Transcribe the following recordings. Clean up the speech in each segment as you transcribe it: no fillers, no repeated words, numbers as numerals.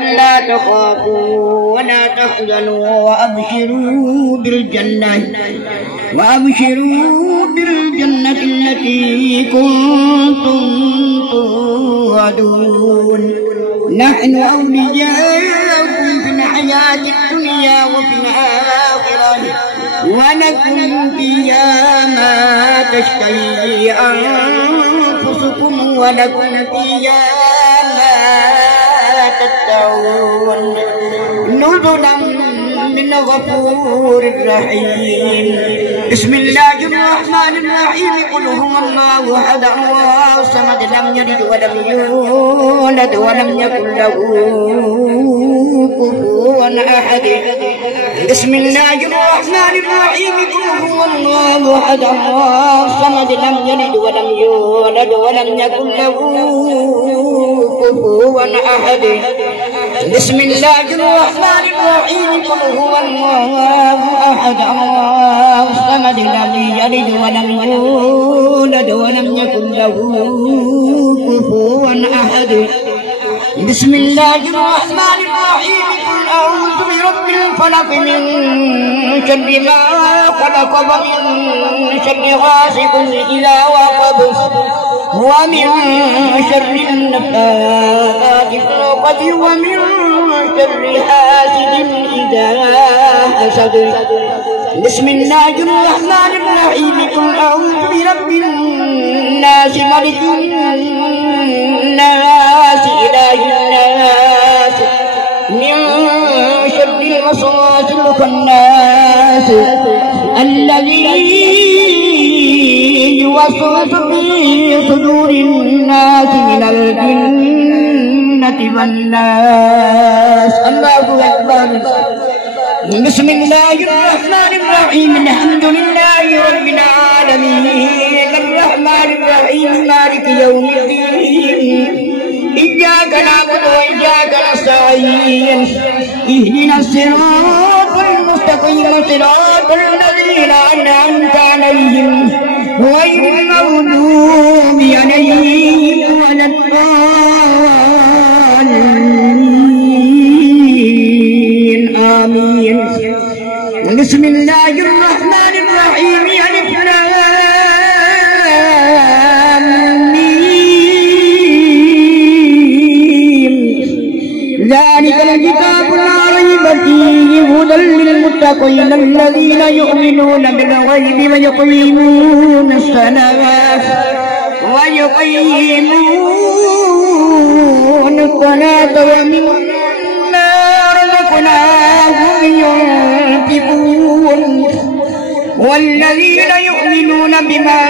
لا تخافوا ولا تحزنوا وأبشروا بالجنة التي كنتم توعدون نحن أولياؤكم في الحياة الدنيا وفي الآخرة ولكم فيها ما تشتهي أنفسكم ولكم فيها ما تدعون نزلا من غفور رحيم. بسم الله الرحمن الرحيم. قل هو الله أحد الله الصمد لم يلد ولم يولد ولم يكن له كفوا أحد. بسم الله الرحمن الرحيم. قل هو الله أحد الله الصمد لم يلد ولم يولد ولم يكن له كفوا أحد. بسم الله الرحمن الرحيم. قل هو الله أحد الله الصمد لم يلد ولم يولد ولم يكن له كفوا أحد. بسم الله الرحمن الرحيم. قل أعوذ برب الفلق من شر ما خلق ومن شر غاسق إذا وقب ومن شر النفاثات في العقد ومن شر حاسد إذا حسد. بسم الله الرحمن الرحيم. قل أعوذ برب الناس ملك الناس إله الناس من شر الوسواس الخناس الذي يوسوس في صدور الناس من الجنة والناس. الله أكبر. بسم الله الرحمن الرحيم. الحمد لله رب العالمين الرحمن الرحيم مالك يوم الدين إياك نعبد وإياك نستعين اهدنا الصراط المستقيم صراط الذين أنعمت عليهم غير المغضوب عليهم ولا الضالين آمين. بسم الله الرحمن الرحيم. ألف لام ميم ذلك الكتاب لا ريب فيه هدى للمتقين الذين يؤمنون بالغيب ويقيمون الصلاة ومما رزقناهم ينفقون والذين يؤمنون بما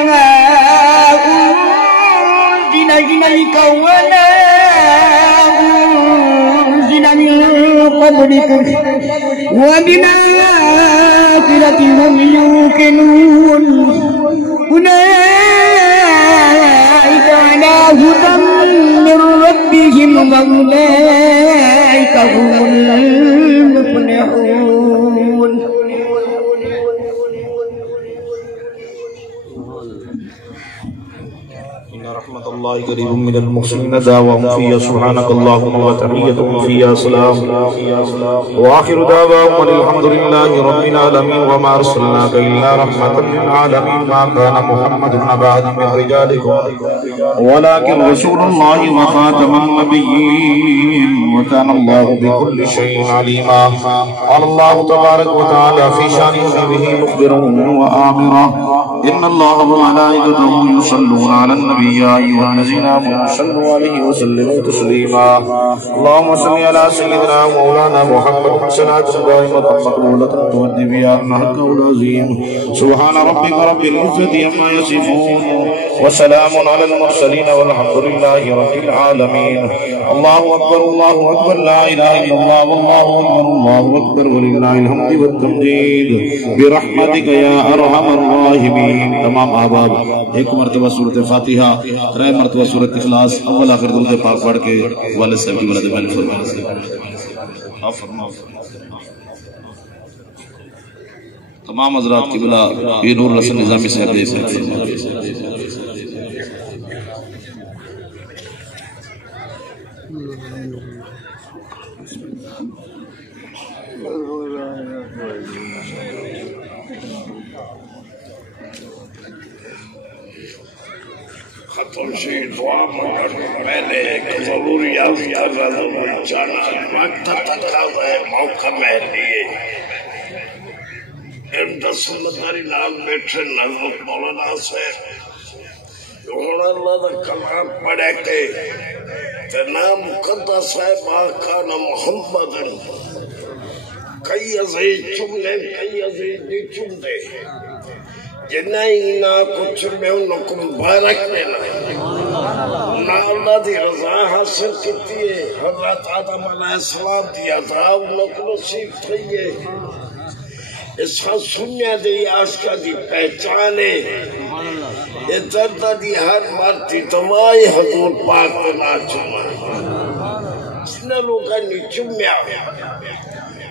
أنزل إليك وما أنزل من قبلك وبالآخرة هم يوقنون أولئك على هدى من ربهم وأولئك هم المفلحون. رحمة الله قريب من المحسنين دعواهم فيها سبحانك اللهم وتحيتهم فيها سلام وآخر دعواهم الحمد لله رب العالمين. وما أرسلناك إلا رحمة للعالمين. ما كان محمد أبا أحد من رجالكم ولكن رسول الله وخاتم النبيين وكان الله بكل شيء عليما. قال الله تبارك وتعالى في شأن نبيه مخبرا وآمرا إن الله وملائكته يصلون على النبي يا أيها الذين آمنوا صلوا عليه وسلموا تسليما. اللهم صل على سيدنا مولانا محمد صلاة دائمة مقبولة تؤدي بها الحق العظيم. سبحان ربك رب العزة عما يصفون وسلام على المرسلين والحمد لله رب العالمين. الله أكبر الله أكبر لا إله إلا الله والله أكبر الله أكبر ولله الحمد والتمجيد برحمتك يا أرحم الراحمين. تمام أحباب ایک مرتبہ سورۃ فاتحہ، 3 مرتبہ سورۃ اخلاص، اول آخر درود پاک پڑھ کے والد صاحب کی ولادت میں فرمائیں. تمام حضرات کی بلا یہ نور رسول نظامی صاحب دے سکتے ہیں. ختم سے دعا مگر پہلے ایک ضروری عرض کر رہا ہوں چانا وقت تقاضا ہے موقع میں لیے ان 10 مداری نام بیٹھے نظرت مولانا سے انہوں نے اللہ کا کلام پڑھے کے نام مقدس ہے باکان محمد کئی عزیز چمنے کئی عزیز نہیں چمنے جنہیں نہ کچھ میں انہوں کو مبارک لینا نہ اللہ دی رضا حاصل کیتی ہے حضرت آدم علیہ السلام دی عطا انہوں کو نصیب تھی ہے اس کا سنیا دی آشکا دی پہچانے یہ دردہ دی ہر مرتی دوائی حضور پاک بنا چما اس نے لوگا نہیں چمیا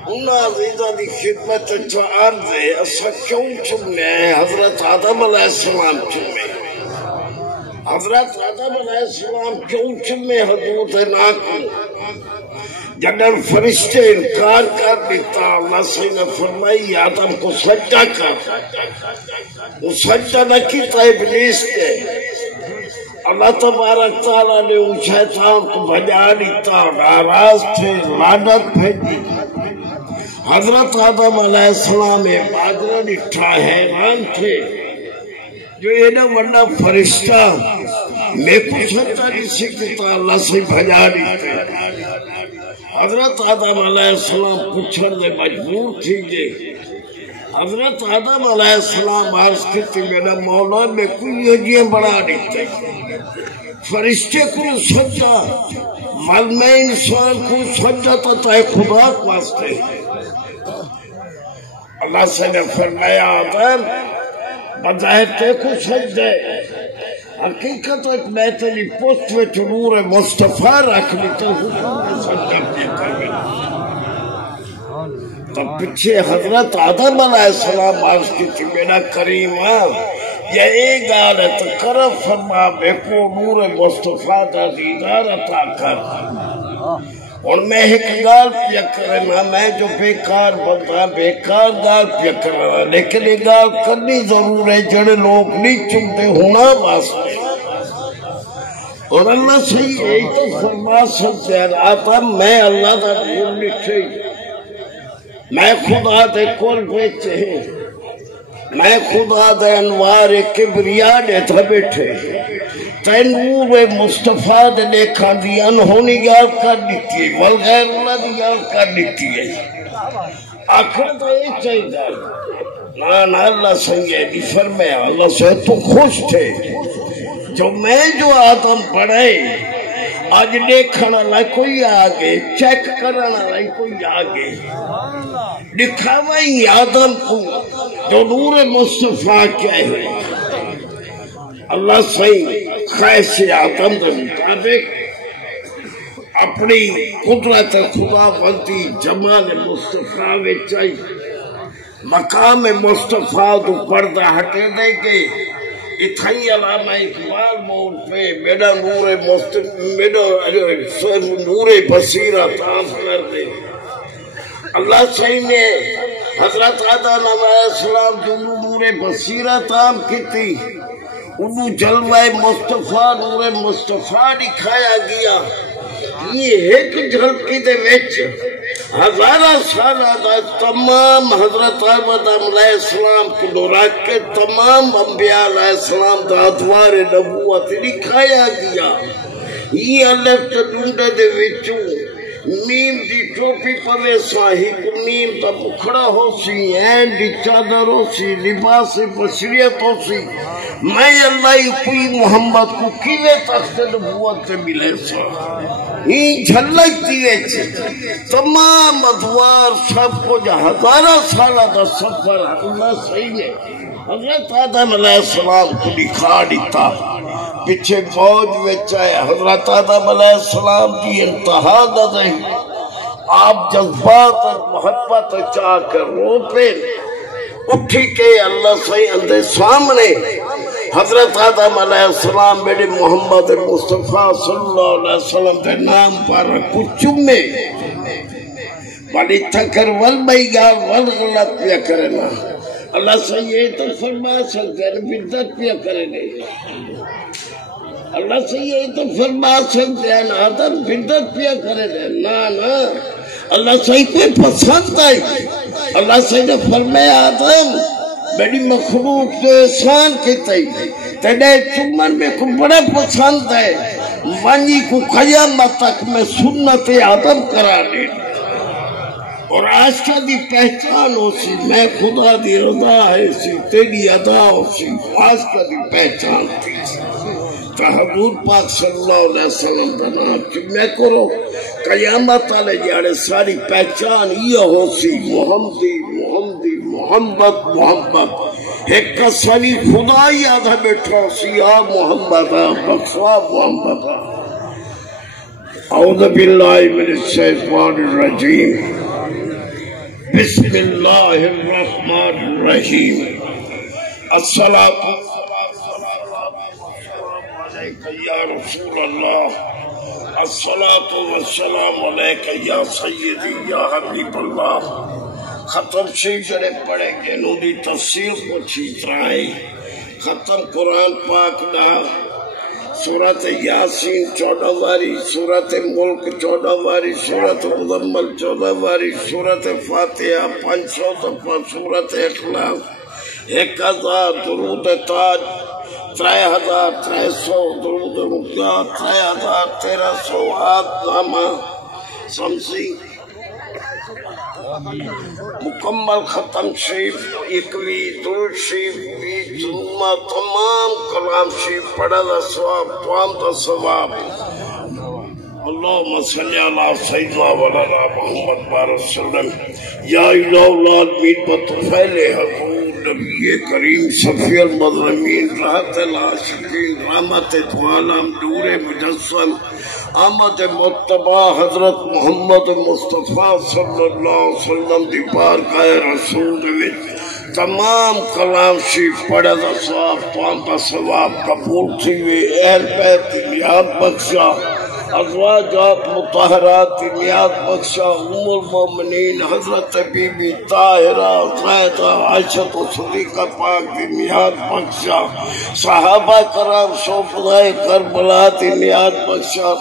انہاں عزیزہ دی خدمت جو عرض ہے اسا کیوں چمنے ہیں حضرت آدم علیہ السلام چمے حضرت آدم علیہ السلام کیوں چمے حضور ناکو جگر فرشتے انکار کر دیتا اللہ سے نے فرمائی آدم کو سجدہ کر وہ سجدہ نہ کیتا ابلیس کے اللہ تبارک تعالیٰ نے ان شیطان کو بجا دیتا ناراض تھے لعنت بھیجی حضرت آدم علیہ السلام باجرہ نٹھا حیران تھے جو اینا ورنہ فرشتہ میں کو سجدہ نہیں سکتا اللہ سے بجا دیتے حضرت آدم علیہ السلام پوچھنے مجبور تھی گے حضرت آدم علیہ السلام عرض کرتے میرا مولا میں کوئی یہ بڑا دیتے فرشتے کو سجدہ مل میں انسان کو سجدہ تتا خدا کو واسطے اللہ سے نے فرمایا آدم بظاہر تے کو سجدے حقیقت ایک بیتلی پوسٹ میں نور مصطفیٰ رکھ لیتے حضور سجدہ کیا کرے تب پیچھے حضرت آدم علیہ السلام عرض کی تھی میرا کریم یہ ایک گال ہے تو کرم فرما بے کو نور مصطفیٰ دا دیدار عطا کر اور میں ایک گال پیا کرنا میں جو بیکار بندہ بیکار گال پیا کرنا لیکن یہ گال کرنی ضرور ہے جڑے لوگ نہیں چمتے ہونا واسطے اور اللہ سے یہی تو فرما سکتے ہیں آتا میں اللہ دا نور لکھے میں خدا دے کول بیچے ہیں میں خدا دے انوار کبریا دے تھا بیٹھے تے نور مصطفیٰ دے دیکھا دی انہونی یاد کر دیتی ہے والغیر اللہ دی یاد کر دیتی ہے آخر تو ایک چاہیے نانا اللہ سنگیدی فرمایا اللہ سے تو خوش تھے جو میں جو آدم پڑھے آج دیکھنا لائے کوئی آگے چیک کرنا لائے کوئی آگے دکھاوا ہی آدم کو جو نور مصطفیٰ کیا ہے اللہ صحیح خیش آدم دے مطابق اپنی قدرت خدا بندی جمال مصطفیٰ میں چاہیے مقام مصطفیٰ تو پردہ ہٹے دے گے اتھائی علامہ اقبال مول پہ میرا نور بصیرہ تاف کر دے اللہ صحیح نے حضرت آدم علیہ السلام جو نور بصیرہ تام کی تھی انہوں جلوہ مصطفیٰ نور مصطفیٰ دکھایا گیا یہ ایک جھلکی دے وچ ہزارہ سالہ دا تمام حضرت آدم علیہ السلام کو رکھ کے تمام انبیاء علیہ السلام دا ادوار نبوت دکھایا گیا یہ اللہ تدندہ دے وچوں نیم دی ٹوپی پوے ساہی کو نیم تا بکھڑا ہو سی این دی چادر ہو سی لباس بشریت ہو سی میں اللہ کوئی محمد کو کیوے تخت نبوت سے ملے سا یہ جھلک دیئے چھے تمام ادوار سب کو جو ہزارہ سالہ دا سفر اللہ صحیح ہے حضرت آدم علیہ السلام کو دکھا دیتا پیچھے فوج میں چاہے حضرت آدم علیہ السلام کی انتہا دا دیں آپ جذبات اور محبت چاہ کر رو پہ اٹھی کے اللہ صحیح اندھے سامنے حضرت آدم علیہ السلام میرے محمد مصطفیٰ صلی اللہ علیہ وسلم کے نام پر کچھ میں والی تھکر والبیگا والغلط پیا کرنا اللہ سے یہ تو فرما سکتے ہیں بدت پیا کرنے اللہ سے یہ تو فرما سکتے ہیں آدم بدت پیا کرنے نا اللہ سے کوئی پسند آئی اللہ سے نے فرمایا آدم میری مخلوق جو احسان کی تئی تیرے چمن میں کو بڑا پسند ہے وانی کو قیامت تک میں سنت آدم کرا دے اور آج کا دی پہچان ہو سی میں خدا دی رضا ہے سی تیری ادا ہو سی آج کا دی پہچان تھی تو حضور پاک صلی اللہ علیہ وسلم دنا کہ میں کرو قیامت والے جاڑے ساری پہچان یہ ہو سی محمدی محمدی محمد محمد ایک کسانی خدا ہی آدھا بیٹھا سی آ محمد بخشا محمد اعوذ باللہ من الشیطان الرجیم بسم اللہ الرحمن الرحیم الصلاة علیکہ یا رسول اللہ الصلاة والسلام علیکہ یا سیدی یا حبیب اللہ ختم شیشرے پڑھے گے نو دی تفسیر کو چیز رائے ختم قرآن پاک دا سورت یاسین 14 واری سورت ملک 14 واری سورت مزمل 14 واری سورت فاتحہ 500 دفعہ سورت اخلاص 1000 درود تاج 3300 درود رقیہ 3300 آت نامہ سمسی مکمل ختم شریف اکوی درود شریف بھی جمعہ تمام کلام شریف پڑھا دا ثواب توام دا ثواب اللہم صلی اللہ سیدنا ولانا محمد بارک وسلم یا الہ العالمین بطفیل حضور نبی کریم صفی المظلمین راحت العاشقین رحمت دوالم نور مجسم آمد متبع حضرت محمد مصطفیٰ صلی اللہ علیہ وسلم دی بارگاہ رسول وچ تمام کلام شریف پڑھا دا ثواب توام دا ثواب قبول تھی ہوئے اہل بیت نیاد بخشا ازواجات مطہرات نیاد بخشا ام المومنین حضرت بی بی طاہرہ زیدہ عائشہ و صدیقہ پاک دی نیاد بخشا صحابہ کرام شہدائے کربلا دی نیاد بخشا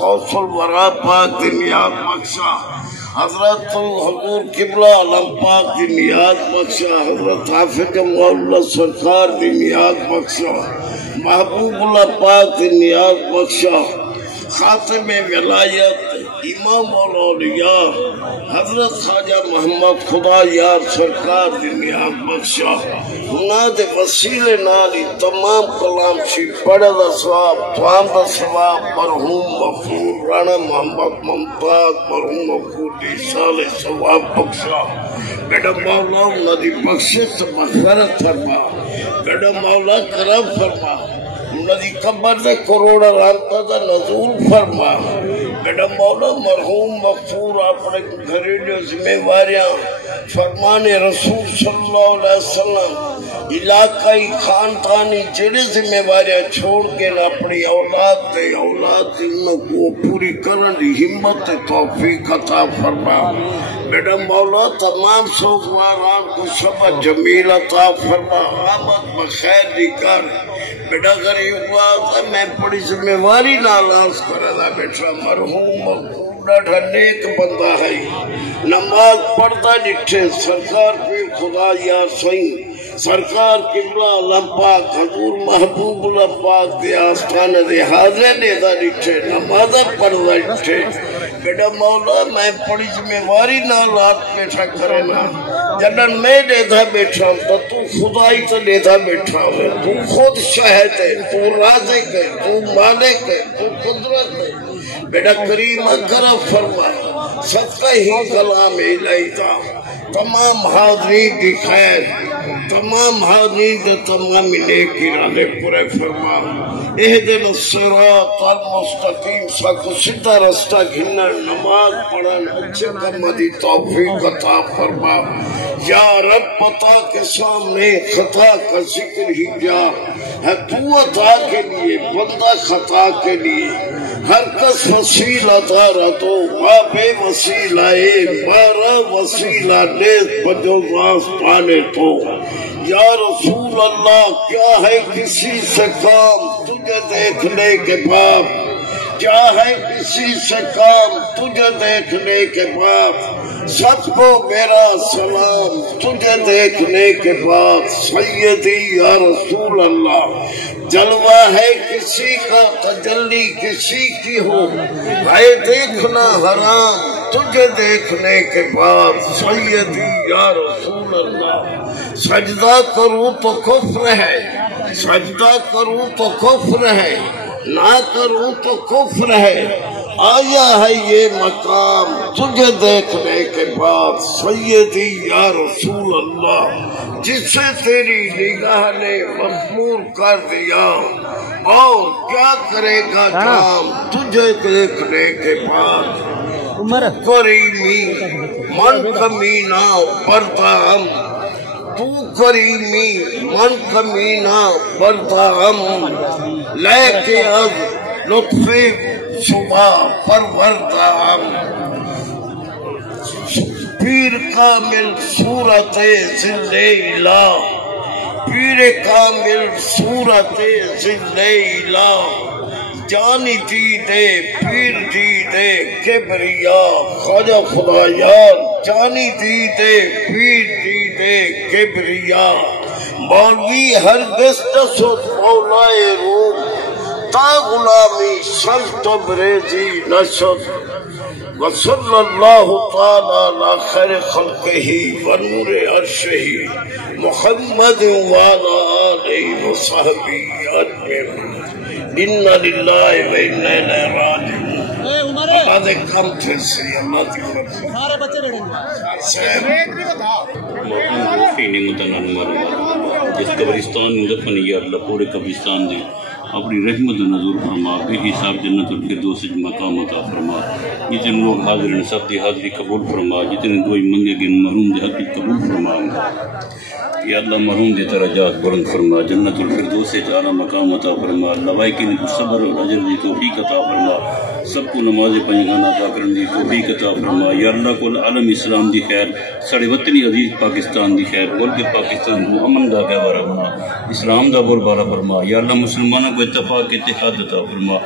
غوث الورا پاک دی نیاد بخشا حضرت حضور قبلہ علم پاک دی نیاد بخشا حضرت حافظ مولا سرکار دی نیاد بخشا محبوب اللہ پاک دی نیاد بخشا خاتم ولایت امام الاولیاء حضرت خواجہ محمد خدا یار سرکار دی نیاد بخشا ناد وسیلے نالی تمام کلام شریف پڑھا دا ثواب توام دا ثواب مرحوم مغفور رانا محمد ممتاز مرحوم مغفور دی صالح ثواب بخشا بیٹا مولا ندی بخشت مغفرت فرما بیٹا مولا کرم فرما ندی قبر دے کروڑا رانتا دا نزول فرما بیٹا مولا مرحوم مغفور اپنے گھریلو ذمہ واریاں فرمان رسول صلی اللہ علیہ وسلم علاقائی خاندانی جڑے ذمہ واریاں چھوڑ کے اپنی اولاد دے انہوں کو پوری کرن دی ہمت توفیق عطا فرما بیٹا مولا تمام سوگواران کو سب جمیل عطا فرما آمد بخیر دی کر بیٹا غریب ہوا میں بڑی ذمہ واری نالاز کرنا بیٹا مرحوم ڈاٹھا نیک بندہ ہے نماز پڑھتا ڈٹھے سرکار پہ خدا یا سوئیں سرکار قبلہ علم پاک حضور محبوب اللہ پاک دے آستان دے حاضر دیتا ڈٹھے نمازہ پڑھتا ڈٹھے بیٹا مولا میں بڑی ذمہ واری نالات بیٹھا کرنا جنن میں دیتا بیٹھا تو خدائی تو دیتا بیٹھا ہوئے تو خود شاہد ہے تو رازق ہے تو مالک ہے تو قدرت ہے بیٹا کریم کرم فرما صدقہ ہی کلام الہی تا تمام حاضرین کی خیر تمام حاضرین کے تمام نیک ارادے پورے فرما اہدنا الصراط المستقیم سکو سدھا رستہ گھننا نماز پڑھن اچھے کمدی توفیق عطا فرما یا رب پتا کے سامنے خطا کا ذکر ہی جا ہے تو عطا کے لیے بندہ خطا کے لیے ہر کس وسیلہ دارا تو ماں بے وسیلہ مارا وسیلہ نیز بجو راس پانے تو یا رسول اللہ کیا ہے کسی سے کام تجھے دیکھنے کے بعد، کیا ہے کسی سے کام تجھے دیکھنے کے بعد، سب کو میرا سلام تجھے دیکھنے کے بعد، سیدی یا رسول اللہ جلوہ ہے کسی کا تجلی کسی کی ہو، ہے دیکھنا حرام تجھے دیکھنے کے بعد، سیدی یا رسول اللہ سجدہ کروں تو کفر ہے، سجدہ کروں تو کفر ہے، نہ کروں تو کفر ہے، آیا ہے یہ مقام تجھے دیکھنے کے بعد، سیدی یا رسول اللہ جسے تیری نگاہ نے مغمور کر دیا اور کیا کرے گا کام تجھے دیکھنے کے بعد، کریمی من کمینہ برتا ہم، تو کریمی من کمینہ برتا ہم، لے کے از لطف صبح پروردہ ہم، پیر کامل صورت ذل الہ، پیر کامل صورت ذل الہ، جانی دیدے پیر دیدے کبریا، خواجہ خدایار جانی دیدے پیر دیدے کبریا، مولوی ہرگز نشد مولائے روم، تا غلامی سر تبریزی نشد، وصلی اللہ تعالی علی خیر خلقہ ونور عرشہ محمد وعلی آلہ وصحبہ اجمعین، انا للہ و انا الیہ راجعون۔ آدھے کم تھے سے اللہ کی سارے بچے موقع نعمتن انور جس قبرستان میں دفن یا اللہ پورے قبرستان دے اپنی رحمت و نظر فرما، بے حساب جنت الفردوس مقام عطا فرما، جتنے لوگ حاضر ہیں سب دی حاضری قبول فرما، جتنے دعائی منگے گئے محروم دے حق قبول فرما، یا اللہ محروم دے درجات بلند فرما، جنت الفردوس اعلی مقام عطا فرما، لوائقین کو صبر اور اجر دی توفیق عطا فرما، سب کو نماز پنجگانہ ادا کرنے دی توفیق عطا فرما، یا اللہ کو عالم اسلام دی خیر، ساڑے وطنی عزیز پاکستان دی خیر، ملک پاکستان کو امن دا گہوارہ بنا، اسلام دا بول بالا فرما، یا اللہ مسلمانوں کو اتفاق اتحاد عطا فرما،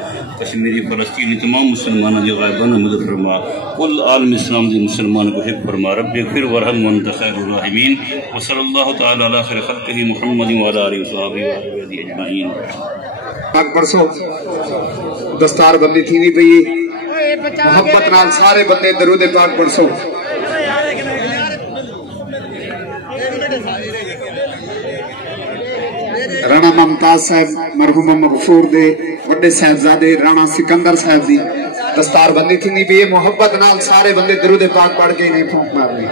کشمیری فلسطینی تمام مسلمانوں دی غائبانہ مدد فرما، کل عالم اسلام دی مسلمانوں کو حفظ فرما، رب اغفر ورحم وانت خیر الراحمین، وصلی اللہ تعالی علی خیر خلقہ محمد وعلی آلہ وصحبہ اجمعین۔ پاک برسو دستار بندی تھی نہیں پئی، محبت نال سارے بندے درود پاک برسو۔ رانا ممتاز صاحب مرحوم مغفور دے وڈے صاحبزادے رانا سکندر صاحب دی دستار بندی تھی نہیں پئی، محبت نال سارے بندے درود پاک پڑھ کے انہیں پھونک مارنے۔